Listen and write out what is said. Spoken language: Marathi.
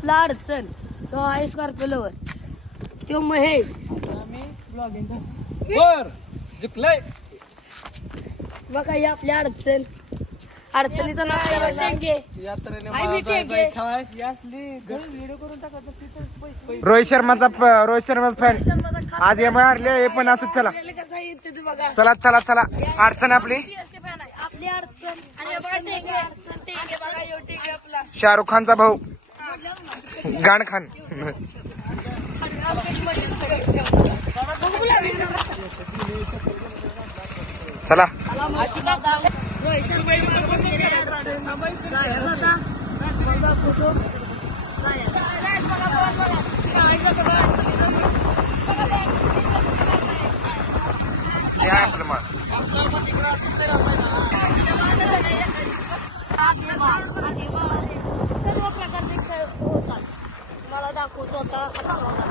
आपला अडचण तो आहे स्कॉर्पिओ लवर, तो महेश. बर जिंकलंय. बघा ही आपली अडचण, अडचणीचं नाव करा टेंगे. यात्रेला आई मी टेंगे. रोहित शर्माचा फॅन शर्माचा खास आज एम मारले हे पण असंच. चला आपल्याला कसं आहे ते बघा. चला चला चला अडचण आपली CSK fan आहे. आपली अडचण आणि हे बघा टेंगे, अडचण टेंगे बघा यो टेंगे आपला. शाहरुख खानचा भाऊ गाण खान. चला रोहित शर्मा हे आहे आपलं मग. सर्व प्रकारचे खेळ होतात. मला दाखवतो होता.